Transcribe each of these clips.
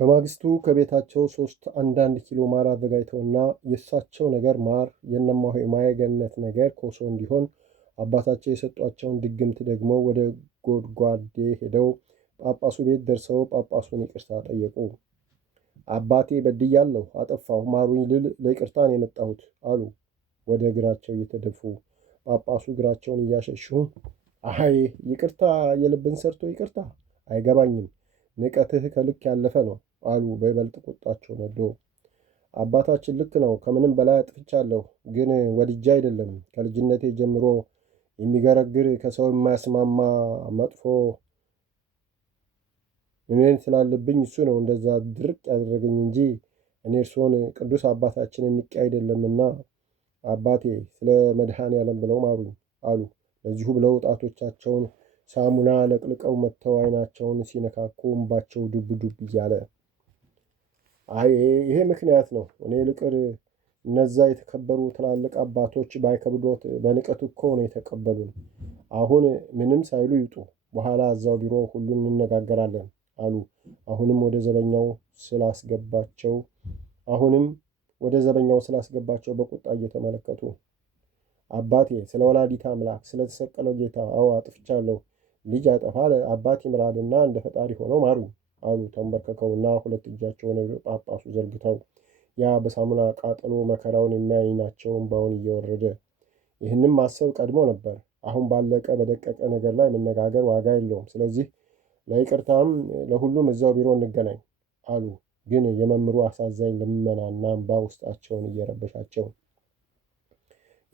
በማግስቱ ከቤታቸው 1 ኪሎ ማር አዘጋጅተውና የእሳቸው ነገር ማር የእነማሆይ ማየገነት ነገር ኮሶ እንዲሆን አባታቸው የሰጧቸውን ድግምት ደግሞ ወደ ጎድጓዴ ሄደው ጳጳሱ ቤት ደርሰው ጳጳሱን ይቅርታ ጠየቁ። አባቴ በድያለሁ፣ አጠፋሁ፣ ማሩኝ ልል ለይቅርታ ነው የመጣሁት አሉ ወደ እግራቸው እየተደፉ። ጳጳሱ እግራቸውን እያሸሹ አይ ይቅርታ፣ የልብን ሰርቶ ይቅርታ፣ አይገባኝም፣ ንቀትህ ከልክ ያለፈ ነው አሉ በይበልጥ ቁጣቸው ነዶ። አባታችን ልክ ነው፣ ከምንም በላይ አጥፍቻለሁ፣ ግን ወድጄ አይደለም። ከልጅነቴ ጀምሮ የሚገረግር ከሰው የማያስማማ መጥፎ እኔን ስላለብኝ እሱ ነው እንደዛ ድርቅ ያደረገኝ እንጂ እኔ እርሶን ቅዱስ አባታችንን ንቄ አይደለምና አባቴ ስለ መድኃኔዓለም ብለው ማሩኝ አሉ። ለዚሁ ብለው ጣቶቻቸውን ሳሙና ለቅልቀው መጥተው ዓይናቸውን ሲነካኩ እንባቸው ዱብ ዱብ እያለ አይ ይሄ ምክንያት ነው፣ እኔ ልቅር፣ እነዛ የተከበሩ ትላልቅ አባቶች ባይከብዶት በንቀት እኮ ነው የተቀበሉን። አሁን ምንም ሳይሉ ይውጡ፣ በኋላ እዛው ቢሮ ሁሉን እንነጋገራለን አሉ። አሁንም ወደ ዘበኛው ስላስገባቸው በቁጣ እየተመለከቱ አባቴ ስለ ወላዲተ አምላክ ስለተሰቀለው ጌታ አዎ አጥፍቻለሁ፣ ልጅ ያጠፋል አባት ይምራልና እንደ ፈጣሪ ሆነው ማሩኝ አሉ ተንበርከከውና ሁለት እጃቸውን ጳጳሱ ዘርግተው። ያ በሳሙና ቃጠሎ መከራውን የሚያይናቸው እንባውን እየወረደ ይህንም ማሰብ ቀድሞ ነበር። አሁን ባለቀ በደቀቀ ነገር ላይ መነጋገር ዋጋ የለውም። ስለዚህ ለይቅርታም ለሁሉም እዛው ቢሮ እንገናኝ አሉ። ግን የመምህሩ አሳዛኝ ልመናና እንባ ውስጣቸውን እየረበሻቸው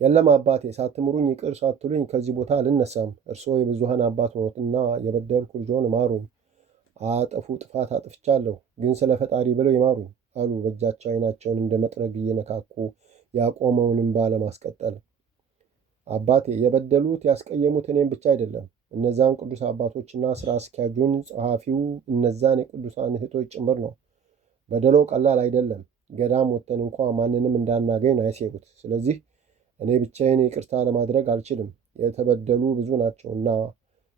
የለም አባቴ፣ ሳትምሩኝ ይቅር ሳትሉኝ ከዚህ ቦታ አልነሳም። እርስዎ የብዙሃን አባት ነዎትና የበደልኩ ልጆን ማሩኝ። አጠፉ ጥፋት አጥፍቻለሁ፣ ግን ስለ ፈጣሪ ብለው ይማሩኝ አሉ በእጃቸው ዓይናቸውን እንደ መጥረግ እየነካኩ ያቆመውን እንባ ለማስቀጠል። አባቴ የበደሉት ያስቀየሙት እኔም ብቻ አይደለም፣ እነዛን ቅዱስ አባቶችና ስራ አስኪያጁን፣ ጸሐፊው፣ እነዛን የቅዱሳን እህቶች ጭምር ነው። በደለው ቀላል አይደለም። ገዳም ወጥተን እንኳ ማንንም እንዳናገኝ ነው ያሴሩት። ስለዚህ እኔ ብቻዬን ይቅርታ ለማድረግ አልችልም። የተበደሉ ብዙ ናቸውና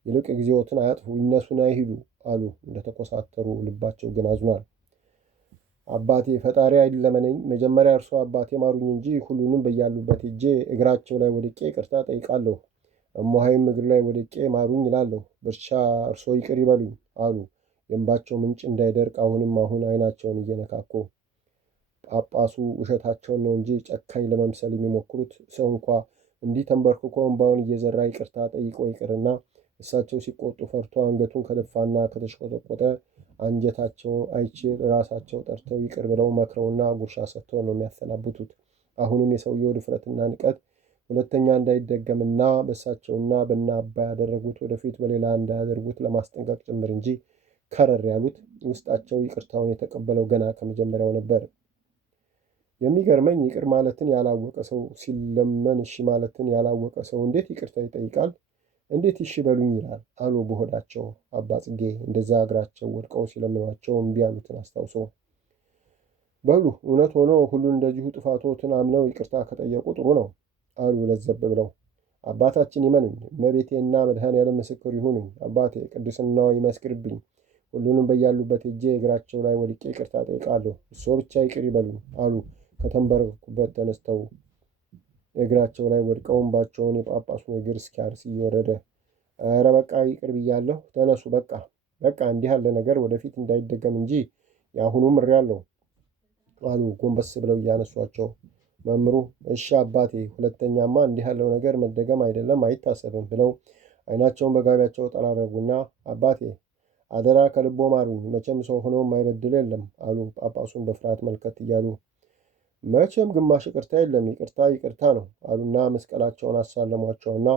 ይልቅ ጊዜዎትን አያጥፉ፣ ይነሱና ይሂዱ አሉ እንደተኮሳተሩ። ልባቸው ግን አዝኗል። አባቴ ፈጣሪ አይለመነኝ፣ መጀመሪያ እርሶ አባቴ ማሩኝ እንጂ ሁሉንም በያሉበት ሄጄ እግራቸው ላይ ወድቄ ይቅርታ ጠይቃለሁ። እሞሃይም እግር ላይ ወድቄ ማሩኝ ይላለሁ። ብቻ እርሶ ይቅር ይበሉኝ አሉ የእንባቸው ምንጭ እንዳይደርቅ አሁን ዓይናቸውን እየነካኩ። ጳጳሱ ውሸታቸውን ነው እንጂ ጨካኝ ለመምሰል የሚሞክሩት ሰው እንኳ እንዲህ ተንበርክኮ እንባውን እየዘራ ይቅርታ ጠይቆ ይቅርና እሳቸው ሲቆጡ ፈርቶ አንገቱን ከደፋና ከተሽቆጠቆጠ አንጀታቸው አይችል ራሳቸው ጠርተው ይቅር ብለው መክረውና ጉርሻ ሰጥተው ነው የሚያሰናብቱት። አሁንም የሰውየው ድፍረትና ንቀት ሁለተኛ እንዳይደገምና በእሳቸውና በእነ አባ ያደረጉት ወደፊት በሌላ እንዳያደርጉት ለማስጠንቀቅ ጭምር እንጂ ከረር ያሉት ውስጣቸው ይቅርታውን የተቀበለው ገና ከመጀመሪያው ነበር። የሚገርመኝ ይቅር ማለትን ያላወቀ ሰው ሲለመን እሺ ማለትን ያላወቀ ሰው እንዴት ይቅርታ ይጠይቃል? እንዴት እሺ በሉኝ ይላል አሉ በሆዳቸው አባ ጽጌ እንደዛ እግራቸው ወድቀው ሲለምኗቸው እምቢ ያሉትን አስታውሶ። በሉ እውነት ሆኖ ሁሉን እንደዚሁ ጥፋቶትን አምነው ይቅርታ ከጠየቁ ጥሩ ነው አሉ ለዘብ ብለው። አባታችን ይመኑኝ፣ እመቤቴና መድኃኔዓለም ምስክር ይሁኑኝ። አባቴ ቅድስናው ይመስክርብኝ። ሁሉንም በያሉበት ሄጄ እግራቸው ላይ ወድቄ ይቅርታ ጠይቃለሁ። እርስዎ ብቻ ይቅር ይበሉኝ አሉ ከተንበረከኩበት ተነስተው እግራቸው ላይ ወድቀው እንባቸውን የጳጳሱን እግር እስኪያርስ እየወረደ ኧረ በቃ ይቅር ብያለሁ፣ ተነሱ፣ በቃ እንዲህ ያለ ነገር ወደፊት እንዳይደገም እንጂ የአሁኑ ምሬያለሁ አሉ ጎንበስ ብለው እያነሷቸው። መምህሩ እሺ አባቴ፣ ሁለተኛማ እንዲህ ያለው ነገር መደገም አይደለም አይታሰብም ብለው ዓይናቸውን በጋቢያቸው ጠራረጉና አባቴ አደራ ከልቦ ማሩኝ፣ መቼም ሰው ሆኖ የማይበድል የለም አሉ ጳጳሱን በፍርሃት መልከት እያሉ። መቼም ግማሽ ይቅርታ የለም፣ ይቅርታ ነው አሉና መስቀላቸውን አሳለሟቸውና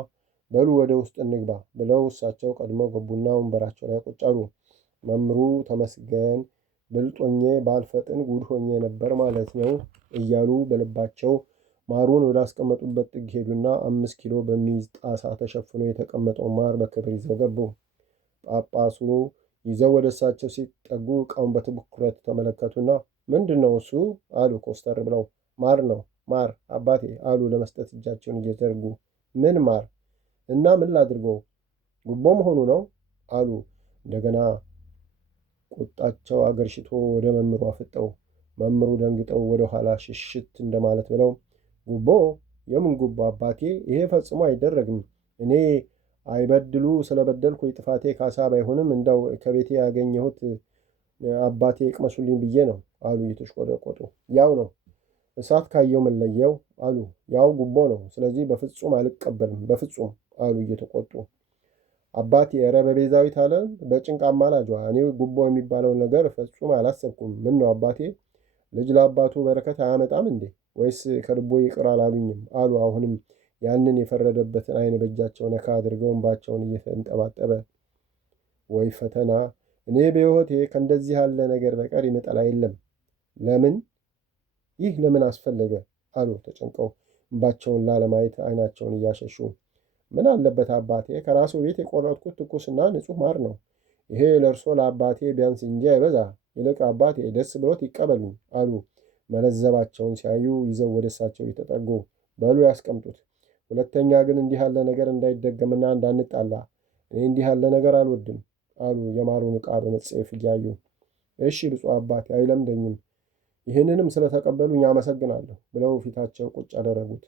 በሉ ወደ ውስጥ እንግባ ብለው እሳቸው ቀድመው ገቡና ወንበራቸው ላይ ቁጭ አሉ። መምህሩ ተመስገን ብልጦኜ ባልፈጥን ጉድ ሆኜ ነበር ማለት ነው እያሉ በልባቸው ማሩን ወዳስቀመጡበት ጥግ ሄዱና 5 ኪሎ በሚይዝ ጣሳ ተሸፍኖ የተቀመጠው ማር በክብር ይዘው ገቡ። ጳጳሱ ይዘው ወደ እሳቸው ሲጠጉ ዕቃውን በትኩረት ተመለከቱና ምንድን ነው እሱ አሉ ኮስተር ብለው። ማር ነው ማር አባቴ አሉ ለመስጠት እጃቸውን እየዘረጉ። ምን ማር እና ምን ላድርገው? ጉቦ መሆኑ ነው አሉ እንደገና ቁጣቸው አገርሽቶ ወደ መምህሩ አፈጠው። መምህሩ ደንግጠው ወደ ኋላ ሽሽት እንደማለት ብለው ጉቦ? የምን ጉቦ አባቴ? ይሄ ፈጽሞ አይደረግም። እኔ አይበድሉ ስለበደልኩ የጥፋቴ ካሳ ባይሆንም እንዳው ከቤቴ ያገኘሁት አባቴ ይቅመሱልኝ ብዬ ነው አሉ እየተሽቆጠቆጡ። ያው ነው እሳት ካየው መለየው አሉ። ያው ጉቦ ነው። ስለዚህ በፍጹም አልቀበልም፣ በፍጹም አሉ እየተቆጡ። አባቴ ኧረ በቤዛዊት ዓለም በጭንቅ አማላጇ እኔ ጉቦ የሚባለውን ነገር ፈጹም አላሰብኩም። ምን ነው አባቴ ልጅ ለአባቱ በረከት አያመጣም እንዴ? ወይስ ከልቦ ይቅር አላሉኝም አሉ። አሁንም ያንን የፈረደበትን ዓይን በእጃቸው ነካ አድርገው እንባቸውን እየተንጠባጠበ ወይ ፈተና! እኔ በሕይወቴ ከእንደዚህ ያለ ነገር በቀር ይመጠላ የለም። ለምን ይህ ለምን አስፈለገ? አሉ ተጨንቀው እንባቸውን ላለማየት ዓይናቸውን እያሸሹ። ምን አለበት አባቴ ከራሱ ቤት የቆረጥኩት ትኩስና ንጹሕ ማር ነው። ይሄ ለእርሶ ለአባቴ ቢያንስ እንጂ አይበዛ። ይልቅ አባቴ ደስ ብሎት ይቀበሉኝ አሉ። መለዘባቸውን ሲያዩ ይዘው ወደ እሳቸው የተጠጉ። በሉ ያስቀምጡት። ሁለተኛ ግን እንዲህ ያለ ነገር እንዳይደገምና እንዳንጣላ እኔ እንዲህ ያለ ነገር አልወድም አሉ የማሩን ዕቃ በመጸየፍ እያዩ። እሺ ብፁዕ አባቴ አይለምደኝም፣ ይህንንም ስለተቀበሉኝ አመሰግናለሁ ብለው ፊታቸው ቁጭ አደረጉት።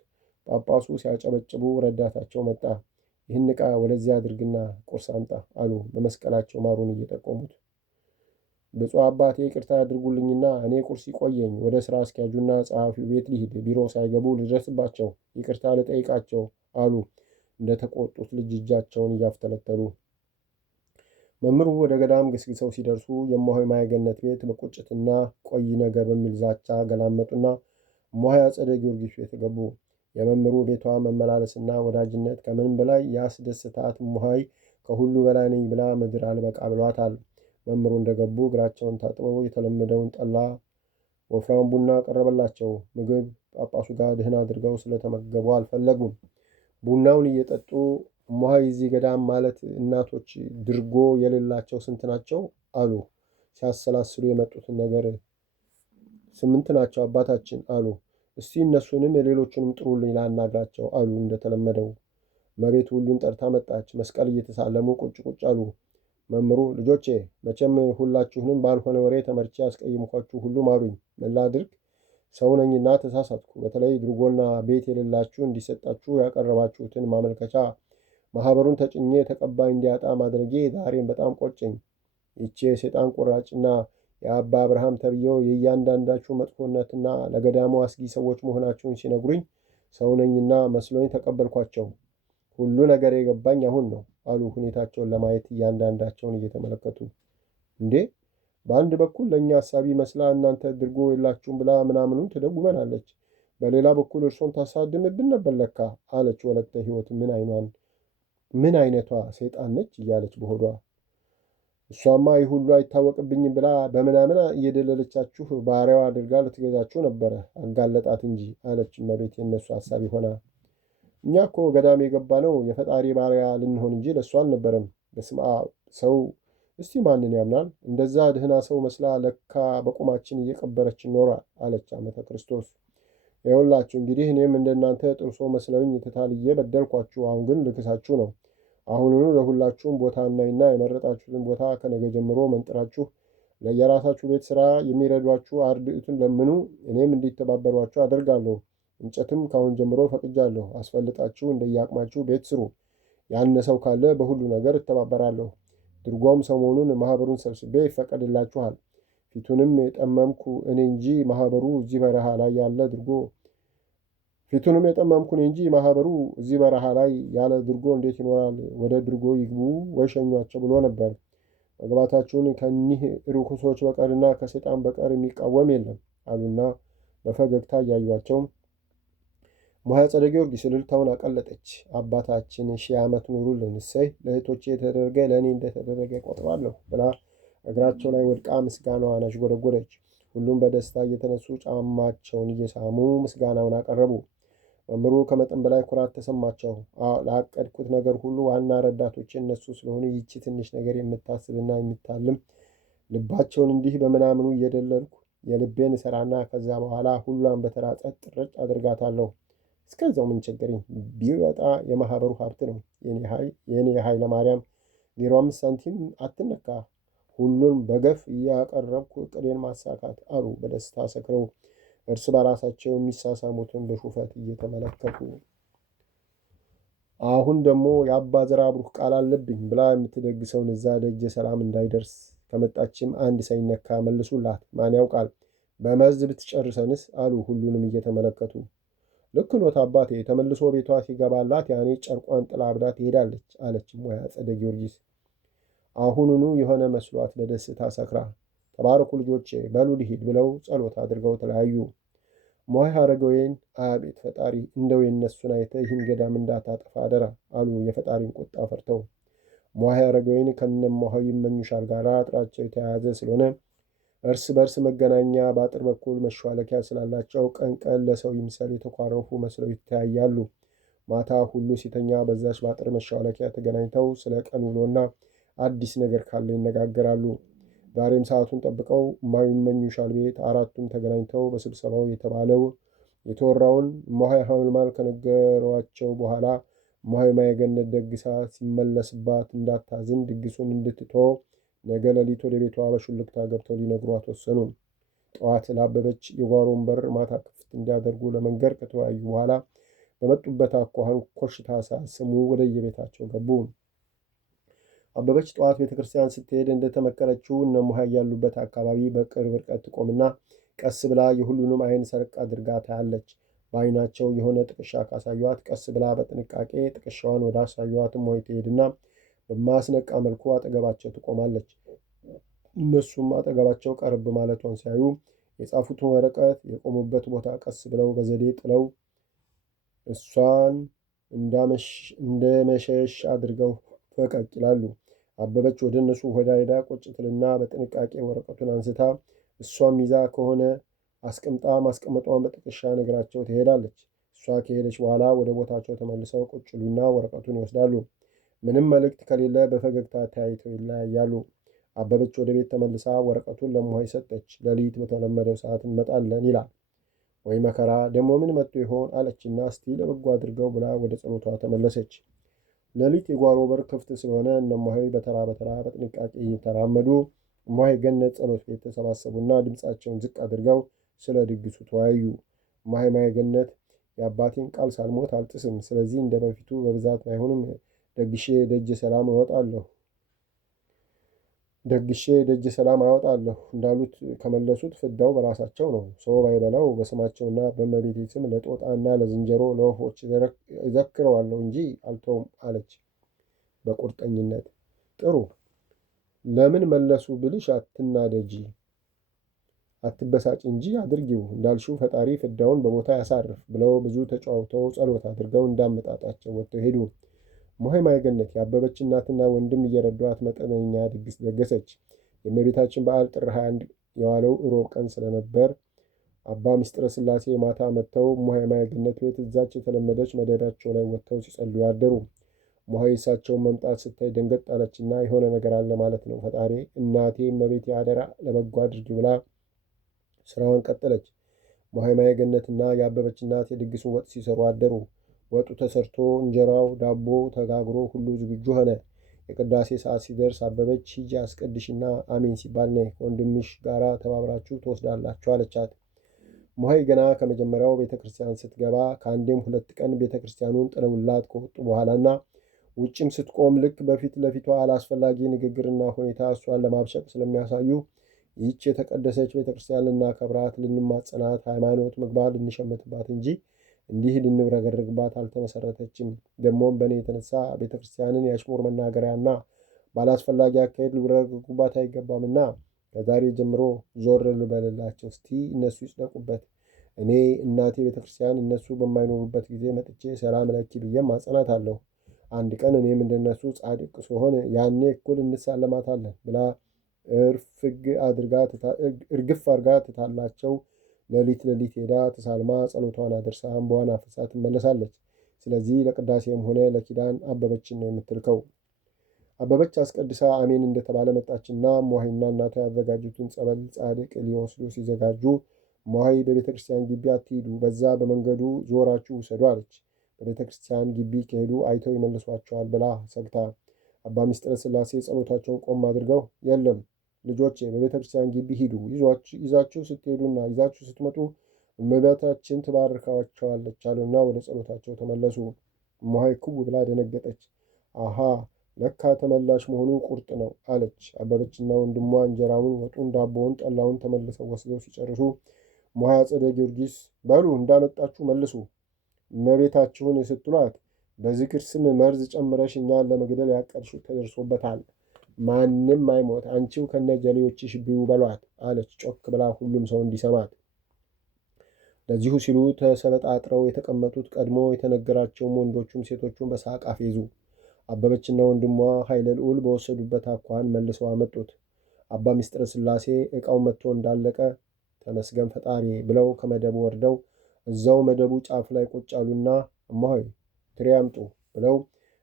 ጳጳሱ ሲያጨበጭቡ ረዳታቸው መጣ። ይህን ዕቃ ወደዚያ አድርግና ቁርስ አምጣ አሉ በመስቀላቸው ማሩን እየጠቆሙት። ብፁዕ አባቴ ይቅርታ ያድርጉልኝና እኔ ቁርስ ይቆየኝ፣ ወደ ሥራ አስኪያጁና ጸሐፊው ቤት ልሂድ፣ ቢሮ ሳይገቡ ልድረስባቸው፣ ይቅርታ ልጠይቃቸው አሉ እንደተቆጡት ልጅ እጃቸውን እያፍተለተሉ። መምህሩ ወደ ገዳም ገስግሰው ሲደርሱ የእማሆይ ማየገነት ቤት በቁጭትና ቆይ ነገር በሚል ዛቻ ገላመጡና እማሆይ አጸደ ጊዮርጊስ ቤት ገቡ። የመምህሩ ቤቷ መመላለስና ወዳጅነት ከምንም በላይ ያስደስታት እማሆይ ከሁሉ በላይ ነኝ ብላ ምድር አልበቃ ብሏታል። መምህሩ እንደገቡ እግራቸውን ታጥበው የተለመደውን ጠላ፣ ወፍራም ቡና ቀረበላቸው። ምግብ ጳጳሱ ጋር ድህን አድርገው ስለተመገቡ አልፈለጉም። ቡናውን እየጠጡ እማሆይ እዚህ ገዳም ማለት እናቶች ድርጎ የሌላቸው ስንት ናቸው አሉ። ሲያሰላስሉ የመጡትን ነገር 8 ናቸው አባታችን አሉ። እስቲ እነሱንም የሌሎቹንም ጥሩልኝ ላናግራቸው አሉ። እንደተለመደው መቤት ሁሉን ጠርታ መጣች። መስቀል እየተሳለሙ ቁጭ ቁጭ አሉ። መምህሩ ልጆቼ መቼም ሁላችሁንም ባልሆነ ወሬ ተመርቼ ያስቀይምኳችሁ ሁሉ ማሩኝ። ምን ላድርግ? ሰው ነኝና ተሳሳትኩ። በተለይ ድርጎና ቤት የሌላችሁ እንዲሰጣችሁ ያቀረባችሁትን ማመልከቻ ማህበሩን ተጭኜ ተቀባይ እንዲያጣ ማድረጌ ዛሬም በጣም ቆጨኝ። ይቼ የሰይጣን ቁራጭና የአባ አብርሃም ተብዬው የእያንዳንዳችሁ መጥፎነትና ለገዳሙ አስጊ ሰዎች መሆናችሁን ሲነግሩኝ ሰው ነኝና መስሎኝ ተቀበልኳቸው። ሁሉ ነገር የገባኝ አሁን ነው አሉ ሁኔታቸውን ለማየት እያንዳንዳቸውን እየተመለከቱ። እንዴ በአንድ በኩል ለእኛ ሀሳቢ መስላ እናንተ ድርጎ የላችሁም ብላ ምናምኑን ትደጉመናለች፣ በሌላ በኩል እርሶን ታሳድምብን ነበር ለካ አለች ወለተ ሕይወት ምን አይነቷ ሰይጣን ነች እያለች በሆዷ። እሷማ ይህ ሁሉ አይታወቅብኝም ብላ በምናምን እየደለለቻችሁ ባሪያዋ አድርጋ ልትገዛችሁ ነበረ፣ አጋለጣት እንጂ አለች እመቤት የእነሱ ሀሳቢ ሆና። እኛ እኮ ገዳም የገባ ነው የፈጣሪ ባሪያ ልንሆን እንጂ ለእሱ አልነበረም። በስመ አብ ሰው እስቲ ማንን ያምናል? እንደዛ ድህና ሰው መስላ ለካ በቁማችን እየቀበረችን ኖሯል አለች ዓመተ ክርስቶስ። ይኸውላችሁ እንግዲህ እኔም እንደናንተ ጥሩ ሰው መስለውኝ ተታልዬ በደልኳችሁ። አሁን ግን ልክሳችሁ ነው። አሁኑኑ ለሁላችሁም ቦታ እናይና የመረጣችሁትን ቦታ ከነገ ጀምሮ መንጥራችሁ ለየራሳችሁ ቤት ሥራ የሚረዷችሁ አርድእቱን ለምኑ፣ እኔም እንዲተባበሯችሁ አደርጋለሁ። እንጨትም ካሁን ጀምሮ ፈቅጃለሁ። አስፈልጣችሁ እንደየአቅማችሁ ቤት ስሩ። ያነሰው ካለ በሁሉ ነገር እተባበራለሁ። ድርጎም ሰሞኑን ማህበሩን ሰብስቤ ይፈቀድላችኋል። ፊቱንም የጠመምኩ እኔ እንጂ ማህበሩ እዚህ በረሃ ላይ ያለ ድርጎ ፊቱንም የጠመምኩ እኔ እንጂ ማህበሩ እዚህ በረሃ ላይ ያለ ድርጎ እንዴት ይኖራል? ወደ ድርጎ ይግቡ ወይ ሸኟቸው ብሎ ነበር። መግባታችሁን ከኒህ ርኩሶች በቀርና ከሰይጣን በቀር የሚቃወም የለም አሉና በፈገግታ እያዩቸው እማሆይ አጸደ ጊዮርጊስ እልልታውን አቀለጠች። አባታችን 1000 ዓመት ኑሩልን፣ እሰይ ለእህቶቼ የተደረገ ለእኔ እንደተደረገ ቆጥራለሁ ብላ እግራቸው ላይ ወድቃ ምስጋናዋን አሽጎደጎደች። ሁሉም በደስታ እየተነሱ ጫማቸውን እየሳሙ ምስጋናውን አቀረቡ። መምህሩ ከመጠን በላይ ኩራት ተሰማቸው። ላቀድኩት ነገር ሁሉ ዋና ረዳቶች እነሱ ስለሆኑ ይቺ ትንሽ ነገር የምታስብና የምታልም ልባቸውን እንዲህ በምናምኑ እየደለልኩ የልቤን እሰራና ከዛ በኋላ ሁሏን በተራ ጸጥ ረጭ አድርጋታለሁ። እስከዛው ምን ቸገረኝ? ቢወጣ የማህበሩ ሀብት ነው። የኔ የኃይለ ማርያም 05 ሳንቲም አትነካ። ሁሉን በገፍ እያቀረብኩ ዕቅዴን ማሳካት አሉ በደስታ ሰክረው እርስ በራሳቸው የሚሳሳሙትን በሹፈት እየተመለከቱ። አሁን ደግሞ የአባ ዘርአብሩክ ቃል አለብኝ ብላ የምትደግሰውን እዛ ደጀ ሰላም እንዳይደርስ ከመጣችም አንድ ሳይነካ መልሱላት። ማን ያውቃል በመርዝ ብትጨርሰንስ አሉ ሁሉንም እየተመለከቱ። ልክ ኖት አባቴ፣ ተመልሶ ቤቷ ሲገባላት ያኔ ጨርቋን ጥላ አብዳ ትሄዳለች አለች እማሆይ አጸደ ጊዮርጊስ አሁኑኑ የሆነ መስሏት በደስታ ሰክራ። ተባረኩ ልጆቼ፣ በሉ ልሂድ ብለው ጸሎት አድርገው ተለያዩ። እማሆይ ሀረገወይን አቤት ፈጣሪ፣ እንደው የነሱን አይተህ ይህን ገዳም እንዳታጠፋ አደራ አሉ የፈጣሪን ቁጣ ፈርተው። እማሆይ ሀረገወይን ከነ እማሆይ ይመኙሻል ጋር አጥራቸው የተያያዘ ስለሆነ እርስ በርስ መገናኛ በአጥር በኩል መሿለኪያ ስላላቸው ቀን ቀን ለሰው ይምሰል የተኳረፉ መስለው ይተያያሉ። ማታ ሁሉ ሲተኛ በዛች በአጥር መሿለኪያ ተገናኝተው ስለ ቀን ውሎና አዲስ ነገር ካለ ይነጋገራሉ። ዛሬም ሰዓቱን ጠብቀው እማይመኙሻል ቤት አራቱም ተገናኝተው በስብሰባው የተወራውን እማሆይ ሐመልማል ከነገሯቸው በኋላ እማሆይ ማየገነት ደግሳ ሲመለስባት እንዳታዝን ድግሱን እንድትተው ነገ ሌሊት ወደ ቤቷ በሹልክታ ገብተው ሊነግሯት ወሰኑ። ጠዋት ላበበች የጓሮን በር ማታ ክፍት እንዲያደርጉ ለመንገር ከተወያዩ በኋላ በመጡበት አኳኋን ኮሽታ ሳያሰሙ ወደየቤታቸው ገቡ። አበበች ጠዋት ቤተ ክርስቲያን ስትሄድ እንደተመከረችው እነ እማሆይ ያሉበት አካባቢ በቅርብ ርቀት ትቆምና ቀስ ብላ የሁሉንም ዓይን ሰረቅ አድርጋ ታያለች። በዓይናቸው የሆነ ጥቅሻ ካሳዩት ቀስ ብላ በጥንቃቄ ጥቅሻዋን ወደ አሳዩት እማሆይ ትሄድና በማያስነቃ መልኩ አጠገባቸው ትቆማለች። እነሱም አጠገባቸው ቀረብ ማለቷን ሲያዩ የጻፉትን ወረቀት የቆሙበት ቦታ ቀስ ብለው በዘዴ ጥለው እሷን እንደመሸሽ አድርገው ፈቀቅ ይላሉ። አበበች ወደ እነሱ ሄዳ ቁጭ ትልና በጥንቃቄ ወረቀቱን አንስታ እሷም ይዛ ከሆነ አስቀምጣ ማስቀመጧን በጥቅሻ ነገራቸው ትሄዳለች። እሷ ከሄደች በኋላ ወደ ቦታቸው ተመልሰው ቁጭ ይሉና ወረቀቱን ይወስዳሉ። ምንም መልእክት ከሌለ በፈገግታ ተያይተው ይለያያሉ። አበበች ወደ ቤት ተመልሳ ወረቀቱን ለእማሆይ ሰጠች። ሌሊት በተለመደው ሰዓት እንመጣለን ይላል። ወይ መከራ፣ ደግሞ ምን መጥቶ ይሆን አለችና እስቲ ለበጎ አድርገው ብላ ወደ ጸሎቷ ተመለሰች። ሌሊት የጓሮ በር ክፍት ስለሆነ እነ እማሆይ በተራ በተራ በጥንቃቄ እየተራመዱ እማሆይ ገነት ጸሎት ቤት ተሰባሰቡና ድምፃቸውን ዝቅ አድርገው ስለ ድግሱ ተወያዩ። እማሆይ ማየገነት የአባቴን ቃል ሳልሞት አልጥስም፣ ስለዚህ እንደ በፊቱ በብዛት ባይሆንም ደግሼ ደጀ ሰላም አወጣለሁ እንዳሉት ከመለሱት ፍዳው በራሳቸው ነው። ሰው ባይበላው በስማቸውና በእመቤቴ ስም ለጦጣና ለዝንጀሮ ለወፎች እዘክረዋለሁ እንጂ አልተውም አለች በቁርጠኝነት። ጥሩ፣ ለምን መለሱ ብልሽ አትናደጂ፣ አትበሳጭ እንጂ አድርጊው እንዳልሽው ፈጣሪ ፍዳውን በቦታ ያሳርፍ ብለው ብዙ ተጫውተው ጸሎት አድርገው እንዳመጣጣቸው ወጥተው ሄዱ። እማሆይ ማየገነት የአበበች እናትና ወንድም እየረዷት መጠነኛ ድግስ ደገሰች። የእመቤታችን በዓል ጥር 21 የዋለው ሮብ ቀን ስለነበር አባ ምስጢረ ሥላሴ ማታ መጥተው እማሆይ ማየገነት ቤት እዛች የተለመደች መደዳቸው ላይ ወጥተው ሲጸልዩ አደሩ። እማሆይ እሳቸውን መምጣት ስታይ ደንገጥ አለችና የሆነ ነገር አለ ማለት ነው፣ ፈጣሪ እናቴ እመቤቴ አደራ ለበጎ አድርጊ ብላ ስራዋን ቀጠለች። እማሆይ ማየገነትና የአበበች እናት የድግሱን ወጥ ሲሰሩ አደሩ። ወጡ ተሰርቶ እንጀራው ዳቦ ተጋግሮ ሁሉ ዝግጁ ሆነ። የቅዳሴ ሰዓት ሲደርስ አበበች ሂጂ አስቀድሽና አሜን ሲባል ነይ ከወንድምሽ ጋር ተባብራችሁ ትወስዳላችሁ አለቻት። እማሆይ ገና ከመጀመሪያው ቤተ ክርስቲያን ስትገባ ከአንዴም ሁለት ቀን ቤተ ክርስቲያኑን ጥለውላት ከወጡ በኋላና ውጭም ስትቆም ልክ በፊት ለፊቷ አላስፈላጊ ንግግርና ሁኔታ እሷን ለማብሸቅ ስለሚያሳዩ ይህች የተቀደሰች ቤተ ክርስቲያን ልናከብራት፣ ልንማጸናት፣ ሃይማኖት ምግባር ልንሸምትባት እንጂ እንዲህ ልንብረገርግባት አልተመሰረተችም። ደግሞም በእኔ የተነሳ ቤተ ክርስቲያንን የአሽሙር መናገሪያና ባላስፈላጊ አካሄድ ሊብረገርጉባት አይገባምና ከዛሬ ጀምሮ ዞር ልበልላቸው፣ እስቲ እነሱ ይጽደቁበት። እኔ እናቴ ቤተ ክርስቲያን እነሱ በማይኖሩበት ጊዜ መጥቼ ሰላም ለኪ ብዬም አጸናታለሁ። አንድ ቀን እኔም እንደነሱ ጻድቅ ስሆን ያኔ እኩል እንሳለማታለን ብላ እርግፍ አድርጋ ትታላቸው ሌሊት ሄዳ ተሳልማ ጸሎቷን አድርሳ እንባዋን አፍሳ ትመለሳለች። ስለዚህ ለቅዳሴም ሆነ ለኪዳን አበበችን ነው የምትልከው። አበበች አስቀድሳ አሜን እንደተባለ መጣችና እማሆይና እናቷ ያዘጋጁትን ጸበል ጻድቅ ሊወስዱ ሲዘጋጁ እማሆይ በቤተ ክርስቲያን ግቢ አትሂዱ፣ በዛ በመንገዱ ዞራችሁ ውሰዱ አለች። በቤተ ክርስቲያን ግቢ ከሄዱ አይተው ይመልሷቸዋል ብላ ሰግታ አባ ምስጢረ ሥላሴ ጸሎታቸውን ቆም አድርገው የለም ልጆቼ በቤተ ክርስቲያን ግቢ ሂዱ። ይዛችሁ ስትሄዱና ይዛችሁ ስትመጡ እመቤታችን ትባርካቸዋለች አሉና ወደ ጸሎታቸው ተመለሱ። እማሆይ ክው ብላ ደነገጠች። አሃ ለካ ተመላሽ መሆኑ ቁርጥ ነው አለች። አበበችና ወንድሟ እንጀራውን፣ ወጡን፣ ዳቦውን፣ ጠላውን ተመልሰው ወስደው ሲጨርሱ እማሆይ አጸደ ጊዮርጊስ በሉ እንዳመጣችሁ መልሱ፣ እመቤታችሁን ስትሏት በዝክር ስም መርዝ ጨምረሽ እኛን ለመግደል ያቀድሽ ተደርሶበታል። ማንም አይሞት፣ አንቺው ከነ ጀሌዎችሽ ብዩ በሏት አለች ጮክ ብላ ሁሉም ሰው እንዲሰማት። ለዚሁ ሲሉ ተሰበጣጥረው የተቀመጡት ቀድሞ የተነገራቸውም ወንዶቹም ሴቶቹም በሳቅ አፌዙ። አበበችና ወንድሟ ኃይለ ልዑል በወሰዱበት አኳኋን መልሰው አመጡት። አባ ምስጢረ ሥላሴ ዕቃው መጥቶ እንዳለቀ ተመስገን ፈጣሪ ብለው ከመደቡ ወርደው እዛው መደቡ ጫፍ ላይ ቁጭ አሉና እማሆይ ትሪ አምጡ ብለው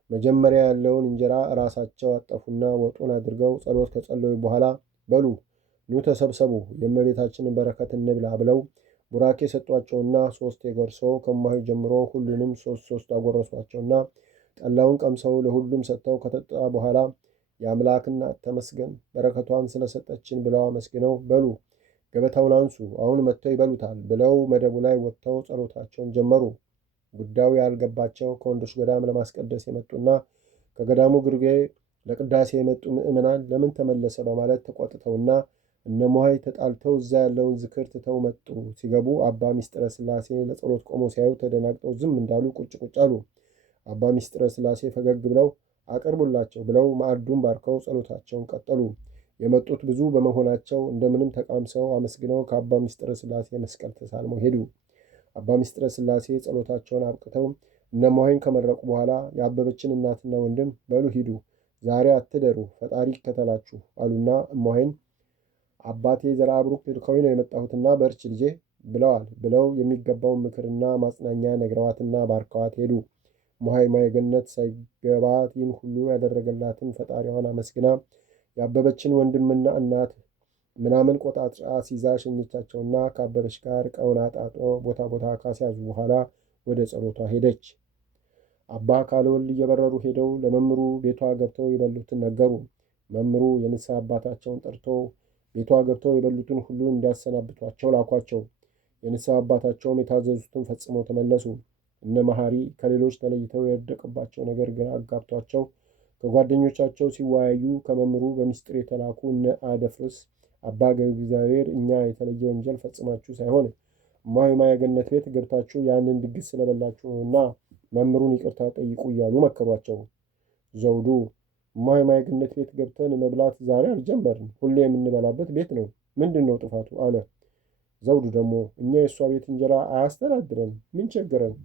መጀመሪያ ያለውን እንጀራ ራሳቸው አጠፉና ወጡን አድርገው ጸሎት ከጸለዩ በኋላ በሉ ኑ ተሰብሰቡ የእመቤታችንን በረከት እንብላ ብለው ቡራኬ ሰጧቸውና ሶስት የጎርሰው ከእማሆይ ጀምሮ ሁሉንም ሶስት አጎረሷቸውና ጠላውን ቀምሰው ለሁሉም ሰጥተው ከጠጣ በኋላ የአምላክ እናት ተመስገን በረከቷን ስለሰጠችን ብለው አመስግነው በሉ ገበታውን አንሱ አሁን መጥተው ይበሉታል ብለው መደቡ ላይ ወጥተው ጸሎታቸውን ጀመሩ። ጉዳዩ ያልገባቸው ከወንዶች ገዳም ለማስቀደስ የመጡና ከገዳሙ ግርጌ ለቅዳሴ የመጡ ምዕመናን ለምን ተመለሰ በማለት ተቆጥተውና እነ እማሆይ ተጣልተው እዛ ያለውን ዝክር ትተው መጡ። ሲገቡ አባ ምስጢረ ሥላሴ ለጸሎት ቆመው ሲያዩ ተደናግጠው ዝም እንዳሉ ቁጭ ቁጭ አሉ። አባ ምስጢረ ሥላሴ ፈገግ ብለው አቅርቡላቸው ብለው ማዕዱን ባርከው ጸሎታቸውን ቀጠሉ። የመጡት ብዙ በመሆናቸው እንደምንም ተቃምሰው አመስግነው ከአባ ምስጢረ ሥላሴ መስቀል ተሳልመው ሄዱ። አባ ምስጢረ ሥላሴ ጸሎታቸውን አብቅተው እነ እማሆይን ከመረቁ በኋላ የአበበችን እናትና ወንድም በሉ ሂዱ፣ ዛሬ አትደሩ፣ ፈጣሪ ይከተላችሁ አሉና እማሆይን አባቴ ዘርአ ብሩክ ልከውኝ ነው የመጣሁትና በርች ልጄ ብለዋል ብለው የሚገባውን ምክርና ማጽናኛ ነግረዋትና ባርከዋት ሄዱ። እማሆይ ማየገነት ሳይገባት ይህን ሁሉ ያደረገላትን ፈጣሪዋን አመስግና የአበበችን ወንድምና እናት ምናምን ቆጣጥራ ሲዛ ሸኘቻቸውና ከአበበች ጋር ዕቃውን አጣጥሮ ቦታ ቦታ ካስያዙ በኋላ ወደ ጸሎቷ ሄደች። አባ ካልወልድ እየበረሩ ሄደው ለመምሩ ቤቷ ገብተው የበሉትን ነገሩ። መምሩ የንስሐ አባታቸውን ጠርቶ ቤቷ ገብተው የበሉትን ሁሉ እንዲያሰናብቷቸው ላኳቸው። የንስሐ አባታቸውም የታዘዙትን ፈጽመው ተመለሱ። እነ መሐሪ ከሌሎች ተለይተው የወደቀባቸው ነገር ግራ አጋብቷቸው ከጓደኞቻቸው ሲወያዩ ከመምሩ በምስጢር የተላኩ እነ አደፍርስ አባ ገብረ እግዚአብሔር እኛ የተለየ ወንጀል ፈጽማችሁ ሳይሆን እማሆይ ማየገነት ቤት ገብታችሁ ያንን ድግስ ስለበላችሁ ነውና መምሩን ይቅርታ ጠይቁ እያሉ መከሯቸው። ዘውዱ እማሆይ ማየገነት ቤት ገብተን መብላት ዛሬ አልጀመርን፣ ሁሌ የምንበላበት ቤት ነው፣ ምንድን ነው ጥፋቱ አለ። ዘውዱ ደግሞ እኛ የእሷ ቤት እንጀራ አያስተዳድረን፣ ምን ቸገረን?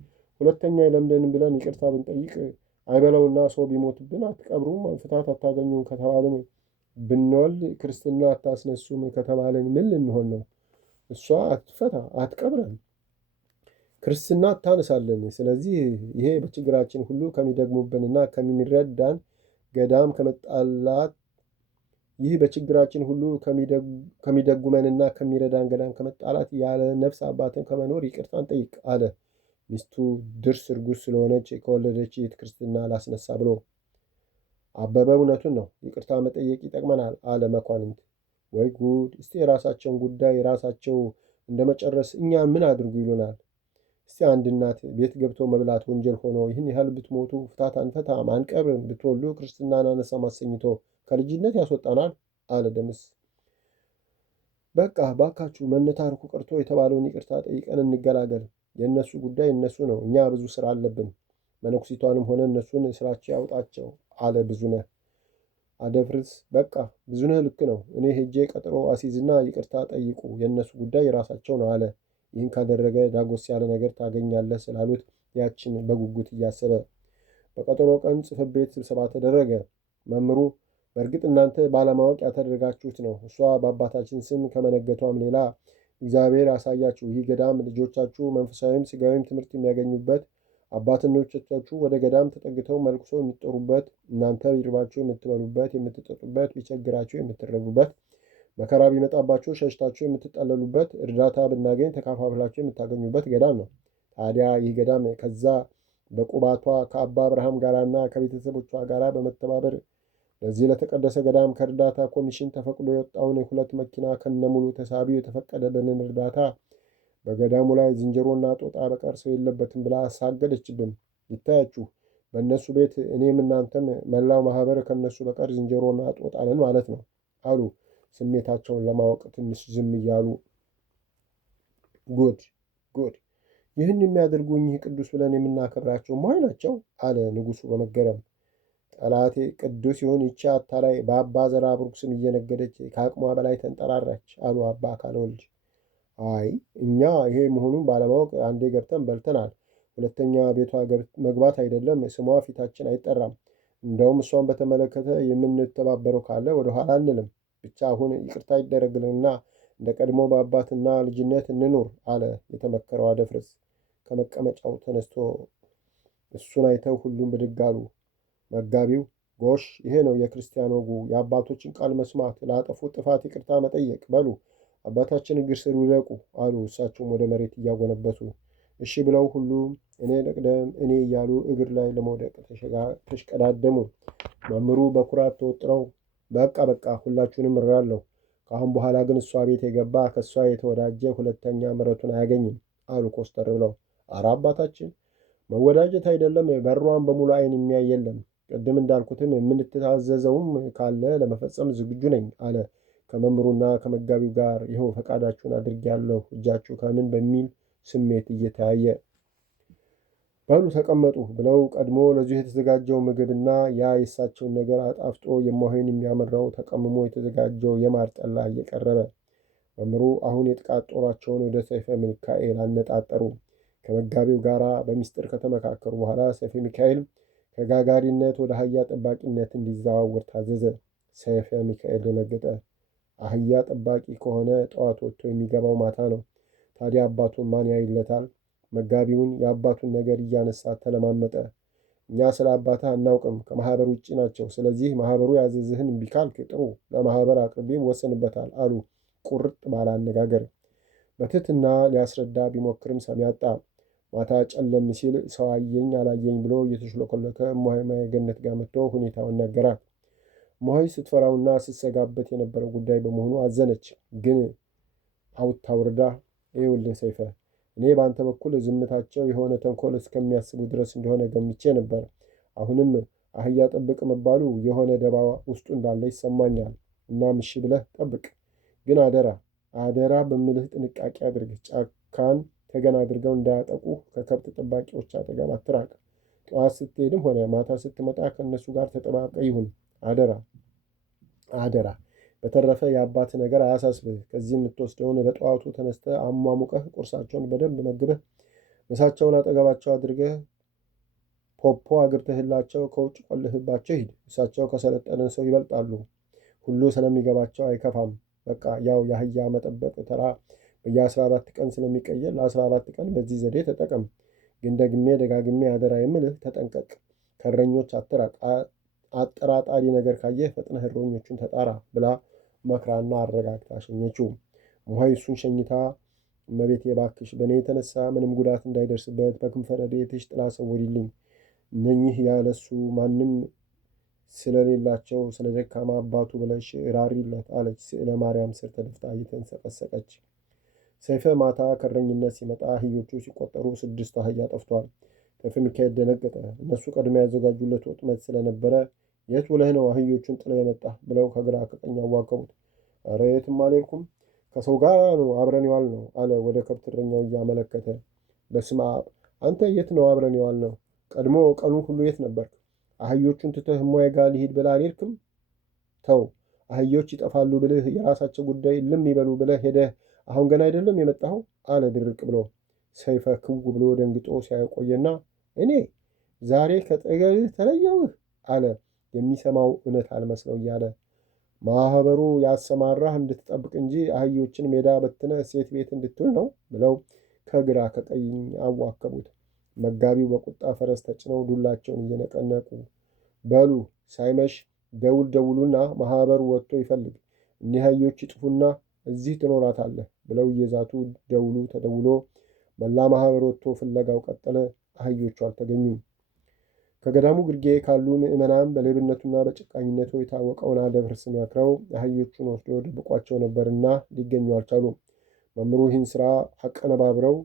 ሁለተኛ የለምደንም ብለን ይቅርታ ብንጠይቅ አይበለውና ሰው ቢሞትብን አትቀብሩም፣ ፍታት አታገኙም ከተባልን ብንወልድ ክርስትና አታስነሱም ከተባልን ምን ልንሆን ነው? እሷ አትፈታ አትቀብረን፣ ክርስትና አታነሳለን። ስለዚህ ይሄ በችግራችን ሁሉ ከሚደግሙብንና ከሚረዳን ገዳም ከመጣላት ይህ በችግራችን ሁሉ ከሚደጉመንና ከሚረዳን ገዳም ከመጣላት ያለ ነፍስ አባትን ከመኖር ይቅርታን ጠይቅ አለ። ሚስቱ ድርስ እርጉዝ ስለሆነች ከወለደች ይት ክርስትና ላስነሳ ብሎ። አበበ እውነቱን ነው፣ ይቅርታ መጠየቅ ይጠቅመናል አለ መኳንንት። ወይ ጉድ! እስቲ የራሳቸውን ጉዳይ ራሳቸው እንደመጨረስ እኛ ምን አድርጉ ይሉናል። እስቲ አንድ እናት ቤት ገብቶ መብላት ወንጀል ሆኖ ይህን ያህል ብትሞቱ ፍታት አንፈታም አንቀብርም ብትወልዱ ክርስትናን አነሳም አሰኝቶ ከልጅነት ያስወጣናል አለ ደምስ። በቃ ባካችሁ መነታርኩ ቀርቶ የተባለውን ይቅርታ ጠይቀን እንገላገል። የእነሱ ጉዳይ እነሱ ነው፣ እኛ ብዙ ስራ አለብን። መነኩሲቷንም ሆነ እነሱን ስራቸው ያውጣቸው አለ ብዙነህ። አደፍርስ በቃ ብዙነህ ልክ ነው፣ እኔ ሄጄ ቀጠሮ አሲዝና ይቅርታ ጠይቁ፣ የእነሱ ጉዳይ የራሳቸው ነው አለ። ይህን ካደረገ ዳጎስ ያለ ነገር ታገኛለህ ስላሉት ያችን በጉጉት እያሰበ በቀጠሮ ቀን ጽሕፈት ቤት ስብሰባ ተደረገ። መምሩ በእርግጥ እናንተ ባለማወቅ ያተደረጋችሁት ነው። እሷ በአባታችን ስም ከመነገቷም ሌላ እግዚአብሔር ያሳያችሁ። ይህ ገዳም ልጆቻችሁ መንፈሳዊም ስጋዊም ትምህርት የሚያገኙበት፣ አባትኖቻችሁ ወደ ገዳም ተጠግተው መልኩሶ የሚጠሩበት፣ እናንተ ቢርባችሁ የምትበሉበት የምትጠጡበት፣ ቢቸግራችሁ የምትረዱበት፣ መከራ ቢመጣባችሁ ሸሽታችሁ የምትጠለሉበት፣ እርዳታ ብናገኝ ተካፋፍላችሁ የምታገኙበት ገዳም ነው። ታዲያ ይህ ገዳም ከዛ በቁባቷ ከአባ አብርሃም ጋራና ከቤተሰቦቿ ጋር በመተባበር ለዚህ ለተቀደሰ ገዳም ከእርዳታ ኮሚሽን ተፈቅዶ የወጣውን 2 መኪና ከነሙሉ ተሳቢው የተፈቀደልንን እርዳታ በገዳሙ ላይ ዝንጀሮና ጦጣ በቀር ሰው የለበትም ብላ አሳገደችብን። ይታያችሁ፣ በእነሱ ቤት እኔም እናንተም መላው ማህበር ከእነሱ በቀር ዝንጀሮና ጦጣ ነን ማለት ነው አሉ ስሜታቸውን ለማወቅ ትንሽ ዝም እያሉ። ጉድ ጉድ! ይህን የሚያደርጉ እኚህ ቅዱስ ብለን የምናከብራቸው እማሆይ ናቸው አለ ንጉሡ በመገረም። ጠላቴ ቅዱስ ይሁን ይቺ አታላይ በአባ ዘርአብሩክ ስም እየነገደች ከአቅሟ በላይ ተንጠራራች አሉ አባ አካለ ወልድ። አይ እኛ ይሄ መሆኑን ባለማወቅ አንዴ ገብተን በልተናል። ሁለተኛ ቤቷ መግባት አይደለም ስሟ ፊታችን አይጠራም። እንደውም እሷን በተመለከተ የምንተባበረው ካለ ወደኋላ አንልም። ብቻ አሁን ይቅርታ ይደረግልንና እንደ ቀድሞ በአባትና ልጅነት እንኑር አለ የተመከረው አደፍርስ። ከመቀመጫው ተነስቶ እሱን አይተው ሁሉም ብድግ አሉ። መጋቢው ጎሽ፣ ይሄ ነው የክርስቲያን ወጉ፣ የአባቶችን ቃል መስማት፣ ላጠፉት ጥፋት ይቅርታ መጠየቅ። በሉ አባታችን እግር ስር ይውደቁ አሉ። እሳቸውም ወደ መሬት እያጎነበሱ እሺ ብለው ሁሉም እኔ ልቅደም እኔ እያሉ እግር ላይ ለመውደቅ ተሽቀዳደሙ። መምህሩ በኩራት ተወጥረው በቃ ሁላችሁንም እራለሁ፣ ከአሁን በኋላ ግን እሷ ቤት የገባ ከእሷ የተወዳጀ ሁለተኛ ምሕረቱን አያገኝም አሉ ኮስተር ብለው። አረ አባታችን መወዳጀት አይደለም በሯን በሙሉ ዓይን የሚያይ የለም። ቅድም እንዳልኩትም የምንታዘዘውም ካለ ለመፈጸም ዝግጁ ነኝ አለ ከመምህሩና ከመጋቢው ጋር። ይኸው ፈቃዳችሁን አድርጌያለሁ እጃችሁ ከምን በሚል ስሜት እየተያየ። በሉ ተቀመጡ ብለው ቀድሞ ለዚሁ የተዘጋጀው ምግብና ያ የእሳቸውን ነገር አጣፍጦ የማሆይን የሚያመራው ተቀምሞ የተዘጋጀው የማር ጠላ እየቀረበ መምህሩ አሁን የጥቃት ጦራቸውን ወደ ሰይፈ ሚካኤል አነጣጠሩ። ከመጋቢው ጋር በሚስጥር ከተመካከሩ በኋላ ሰይፈ ሚካኤል ከጋጋሪነት ወደ አህያ ጠባቂነት እንዲዘዋወር ታዘዘ። ሰይፈ ሚካኤል ደነገጠ። አህያ ጠባቂ ከሆነ ጠዋት ወጥቶ የሚገባው ማታ ነው። ታዲያ አባቱን ማን ያይለታል? መጋቢውን የአባቱን ነገር እያነሳ ተለማመጠ። እኛ ስለ አባትህ አናውቅም፣ ከማህበር ውጭ ናቸው። ስለዚህ ማህበሩ ያዘዝህን እምቢ ካልክ ጥሩ፣ ለማህበር አቅርቤ ይወሰንበታል አሉ ቁርጥ ባለ አነጋገር። በትህትና ሊያስረዳ ቢሞክርም ሰሚ አጣ። ማታ ጨለም ሲል ሰው አየኝ አላየኝ ብሎ እየተሽለኮለከ እማሆይ ገነት ጋር መጥቶ ሁኔታውን ነገራት። እማሆይ ስትፈራውና ስትሰጋበት የነበረው ጉዳይ በመሆኑ አዘነች። ግን አውታ ውርዳ ይኸውልህ ሰይፈ፣ እኔ በአንተ በኩል ዝምታቸው የሆነ ተንኮል እስከሚያስቡ ድረስ እንደሆነ ገምቼ ነበር። አሁንም አህያ ጠብቅ መባሉ የሆነ ደባ ውስጡ እንዳለ ይሰማኛል። እናም እሺ ብለህ ጠብቅ። ግን አደራ በምልህ ጥንቃቄ አድርግ። ጫካን ተገን አድርገው እንዳያጠቁ ከከብት ጠባቂዎች አጠገብ አትራቅ። ጠዋት ስትሄድም ሆነ ማታ ስትመጣ ከእነሱ ጋር ተጠባብቀ ይሁን። አደራ። በተረፈ የአባት ነገር አያሳስብህ። ከዚህ የምትወስደውን በጠዋቱ ተነስተ አሟሙቀህ ቁርሳቸውን በደንብ መግበህ ምሳቸውን አጠገባቸው አድርገህ ፖፖ አግብተህላቸው ከውጭ ቆልፍባቸው ሂድ። እሳቸው ከሰለጠንን ሰው ይበልጣሉ። ሁሉ ስለሚገባቸው አይከፋም። በቃ ያው የአህያ መጠበቅ ተራ በየ14 ቀን ስለሚቀየር ለ14 ቀን በዚህ ዘዴ ተጠቀም። ግን ደግሜ ደጋግሜ አደራ የምልህ ተጠንቀቅ። ከእረኞች አትራቅ። አጠራጣሪ ነገር ካየህ ፈጥነህ እረኞቹን ተጣራ ብላ መክራና አረጋግታ ሸኘችው። እማሆይ እሱን ሸኝታ እመቤቴ እባክሽ በእኔ የተነሳ ምንም ጉዳት እንዳይደርስበት በክንፈ ረድኤትሽ ጥላ ሰውሪልኝ። እነኚህ ያለሱ ማንም ስለሌላቸው ስለ ደካማ አባቱ ብለሽ ራሪለት አለች ስዕለ ማርያም ስር ተደፍታ እየተንሰቀሰቀች። ሰይፈ ማታ ከእረኝነት ሲመጣ አህዮቹ ሲቆጠሩ 6 አህያ ጠፍቷል። ሰይፈ ሚካኤል ደነገጠ። እነሱ ቀድሞ ያዘጋጁለት ወጥመድ ስለነበረ የት ውለህ ነው አህዮቹን ጥለው የመጣ ብለው ከግራ ከቀኝ አዋከቡት። ኧረ የትም አልሄድኩም፣ ከሰው ጋር ነው አብረን የዋል ነው አለ ወደ ከብት እረኛው እያመለከተ። በስመ አብ፣ አንተ የት ነው አብረን የዋል ነው? ቀድሞ ቀኑን ሁሉ የት ነበርክ? አህዮቹን ትተህ እማሆይ ጋር ልሂድ ብለህ አልሄድክም? ተው፣ አህዮች ይጠፋሉ ብልህ የራሳቸው ጉዳይ ልም ይበሉ ብለህ ሄደህ አሁን ገና አይደለም የመጣኸው አለ ድርቅ ብሎ። ሰይፈ ክው ብሎ ደንግጦ ሲያቆየና እኔ ዛሬ ከጠገብህ ተለየውህ አለ የሚሰማው እውነት አልመስለው እያለ። ማህበሩ ያሰማራህ እንድትጠብቅ እንጂ አህዮችን ሜዳ በትነ ሴት ቤት እንድትውል ነው ብለው ከግራ ከቀኝ አዋከቡት። መጋቢው በቁጣ ፈረስ ተጭነው ዱላቸውን እየነቀነቁ በሉ ሳይመሽ ደውሉና ማህበሩ ወጥቶ ይፈልግ፣ እኒህ አህዮች ይጥፉና እዚህ ትኖራታለህ ብለው እየዛቱ ደውሉ ተደውሎ መላ ማህበር ወጥቶ ፍለጋው ቀጠለ። አህዮቹ አልተገኙም። ከገዳሙ ግርጌ ካሉ ምዕመናን በሌብነቱና በጭቃኝነቱ የታወቀውን አደብር ስመክረው አህዮቹን ወስዶ ደብቋቸው ነበርና ሊገኙ አልቻሉም። መምህሩ ይህን ስራ አቀነባብረው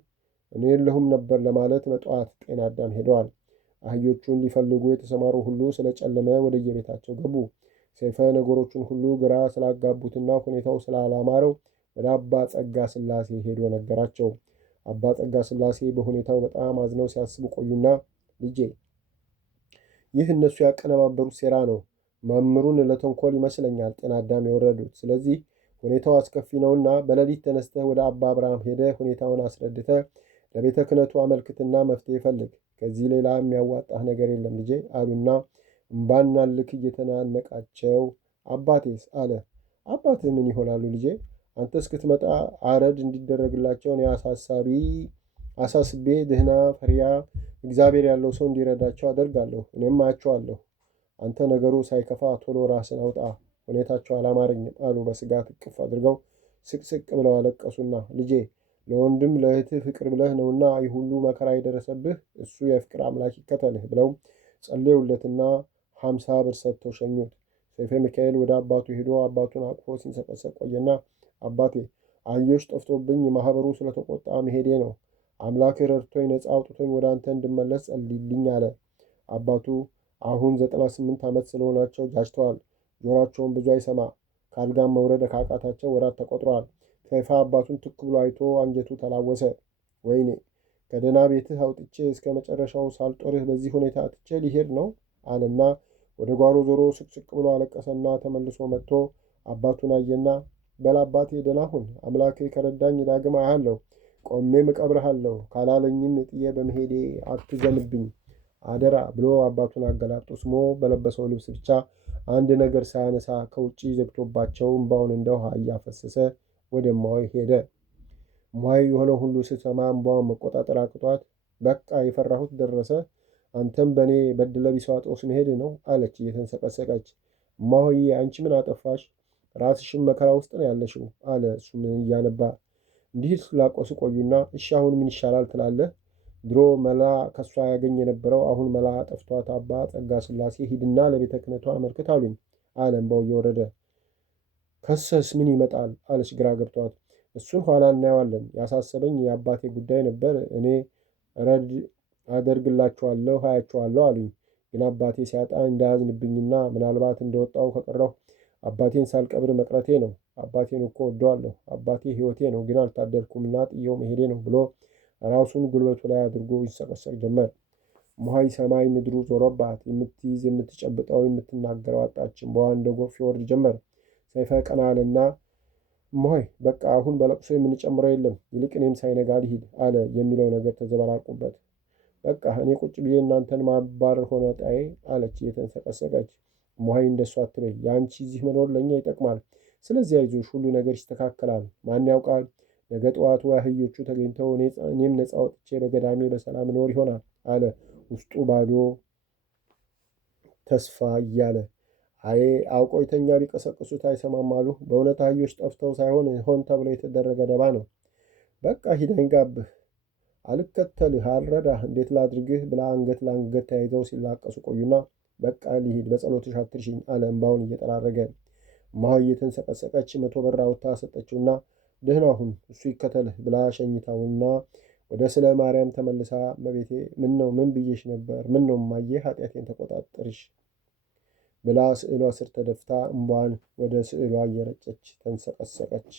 እኔ የለሁም ነበር ለማለት በጠዋት ጤና አዳም ሄደዋል። አህዮቹን ሊፈልጉ የተሰማሩ ሁሉ ስለጨለመ ወደየቤታቸው ገቡ። ሰይፈ ነገሮቹን ሁሉ ግራ ስላጋቡትና ሁኔታው ስላላማረው ወደ አባ ጸጋ ሥላሴ ሄዶ ነገራቸው። አባ ጸጋ ሥላሴ በሁኔታው በጣም አዝነው ሲያስቡ ቆዩና ልጄ ይህ እነሱ ያቀነባበሩት ሴራ ነው። መምህሩን ለተንኮል ይመስለኛል ጤና አዳም የወረዱት። ስለዚህ ሁኔታው አስከፊ ነውና በሌሊት ተነስተህ ወደ አባ አብርሃም ሄደህ ሁኔታውን አስረድተህ ለቤተ ክህነቱ አመልክትና መፍትሄ ፈልግ። ከዚህ ሌላ የሚያዋጣህ ነገር የለም ልጄ አሉና እምባና ልክ እየተናነቃቸው አባቴስ አለ። አባትህ ምን ይሆናሉ ልጄ? አንተ እስክትመጣ አረድ እንዲደረግላቸው እኔ አሳስቤ ድህና ፈሪያ እግዚአብሔር ያለው ሰው እንዲረዳቸው አደርጋለሁ። እኔም አያቸዋለሁ። አንተ ነገሩ ሳይከፋ ቶሎ ራስን አውጣ፣ ሁኔታቸው አላማረኝም አሉ በስጋት እቅፍ አድርገው። ስቅስቅ ብለው አለቀሱና ልጄ ለወንድም ለእህትህ ፍቅር ብለህ ነውና ይህ ሁሉ መከራ የደረሰብህ፣ እሱ የፍቅር አምላክ ይከተልህ ብለው ጸለዩለትና 50 ብር ሰጥተው ሸኙት። ሰይፈ ሚካኤል ወደ አባቱ ሄዶ አባቱን አቅፎ ሲንሰቀሰቅ ቆየና አባቴ አህዮች ጠፍቶብኝ ማህበሩ ስለተቆጣ መሄዴ ነው። አምላክ ረድቶኝ ነፃ አውጥቶኝ ወደ አንተ እንድመለስ ጸልይልኝ አለ። አባቱ አሁን 98 ዓመት ስለሆናቸው ጃጅተዋል። ጆሯቸውን ብዙ አይሰማ። ከአልጋም መውረድ ካቃታቸው ወራት ተቆጥረዋል። ሰይፈ አባቱን ትክ ብሎ አይቶ አንጀቱ ተላወሰ። ወይኔ ከደህና ቤትህ አውጥቼ እስከ መጨረሻው ሳልጦርህ በዚህ ሁኔታ ትቼ ሊሄድ ነው አለና ወደ ጓሮ ዞሮ ስቅስቅ ብሎ አለቀሰና ተመልሶ መጥቶ አባቱን አየና በል አባቴ ደህና ሁን፣ አምላኬ ከረዳኝ ዳግም አያለሁ፣ ቆሜም እቀብርሃለሁ፣ ካላለኝም ጥዬ በመሄዴ አትዘንብኝ አደራ ብሎ አባቱን አገላብጦ ስሞ በለበሰው ልብስ ብቻ አንድ ነገር ሳያነሳ ከውጭ ዘግቶባቸው እምባውን እንደ ውሃ እያፈሰሰ ወደ እማሆይ ሄደ። እማሆይ የሆነ ሁሉ ስትሰማ እምባውን መቆጣጠር አቅቷት በቃ የፈራሁት ደረሰ፣ አንተም በእኔ በድለ ቢስ ጦስ መሄድ ነው አለች እየተንሰቀሰቀች። እማሆይ አንቺ ምን አጠፋሽ? ራስሽም መከራ ውስጥ ነው ያለሽው አለ እሱ ምን እያነባ። እንዲህ ስላቆሱ ቆዩና እሺ አሁን ምን ይሻላል ትላለህ? ድሮ መላ ከሷ ያገኝ የነበረው አሁን መላ ጠፍቷት አባ ጸጋ ሥላሴ ሂድና ለቤተ ክህነቷ አመልክት አሉኝ አለ እምባው እየወረደ። ከሰስ ምን ይመጣል አለች ግራ ገብቷት። እሱን ኋላ እናየዋለን። ያሳሰበኝ የአባቴ ጉዳይ ነበር። እኔ ረድ አደርግላችኋለሁ አያችኋለሁ አሉኝ። ግን አባቴ ሲያጣ እንዳያዝንብኝና ምናልባት እንደወጣው ከቀረሁ አባቴን ሳልቀብር መቅረቴ ነው። አባቴን እኮ ወደዋለሁ። አባቴ ሕይወቴ ነው። ግን አልታደልኩምና ጥየው መሄዴ ነው ብሎ ራሱን ጉልበቱ ላይ አድርጎ ይሰቀሰቅ ጀመር። እማሆይ ሰማይ ምድሩ ዞረባት። የምትይዝ የምትጨብጠው የምትናገረው አጣች። እምባዋ እንደ ጎርፍ ይወርድ ጀመር። ሰይፈ ቀና አለና እማሆይ በቃ አሁን በለቅሶ የምንጨምረው የለም፣ ይልቅ እኔም ሳይነጋ ልሂድ አለ። የሚለው ነገር ተዘበራርቁበት። በቃ እኔ ቁጭ ብዬ እናንተን ማባረር ሆነ ጣዬ አለች እየተንሰቀሰቀች። እማሆይ እንደሱ አትበይ፣ የአንቺ እዚህ መኖር ለእኛ ይጠቅማል። ስለዚህ አይዞሽ፣ ሁሉ ነገር ይስተካከላል። ማን ያውቃል፣ ነገ ጠዋቱ አህዮቹ ተገኝተው እኔም ነፃ ወጥቼ በገዳሜ በሰላም እኖር ይሆናል አለ ውስጡ ባዶ ተስፋ እያለ። አይ አውቆ የተኛ ቢቀሰቅሱት አይሰማም አሉ። በእውነት አህዮች ጠፍተው ሳይሆን ሆን ተብሎ የተደረገ ደባ ነው። በቃ ሂድ አይንጋብህ፣ አልከተልህ፣ አልረዳህ፣ እንዴት ላድርግህ ብላ አንገት ለአንገት ተያይዘው ሲላቀሱ ቆዩና በቃ ሊሂድ በጸሎትሽ አትርሽኝ አለ እምባውን እየጠራረገ። እማሆይ እየተንሰቀሰቀች 100 ብር አውጥታ ሰጠችውና ደህና ሁን እሱ ይከተልህ ብላ ሸኝታውና ወደ ስለ ማርያም ተመልሳ መቤቴ ምን ነው ምን ብዬሽ ነበር? ምን ነው እማዬ ኃጢአቴን ተቆጣጠርሽ ብላ ስዕሏ ስር ተደፍታ እምባዋን ወደ ስዕሏ እየረጨች ተንሰቀሰቀች።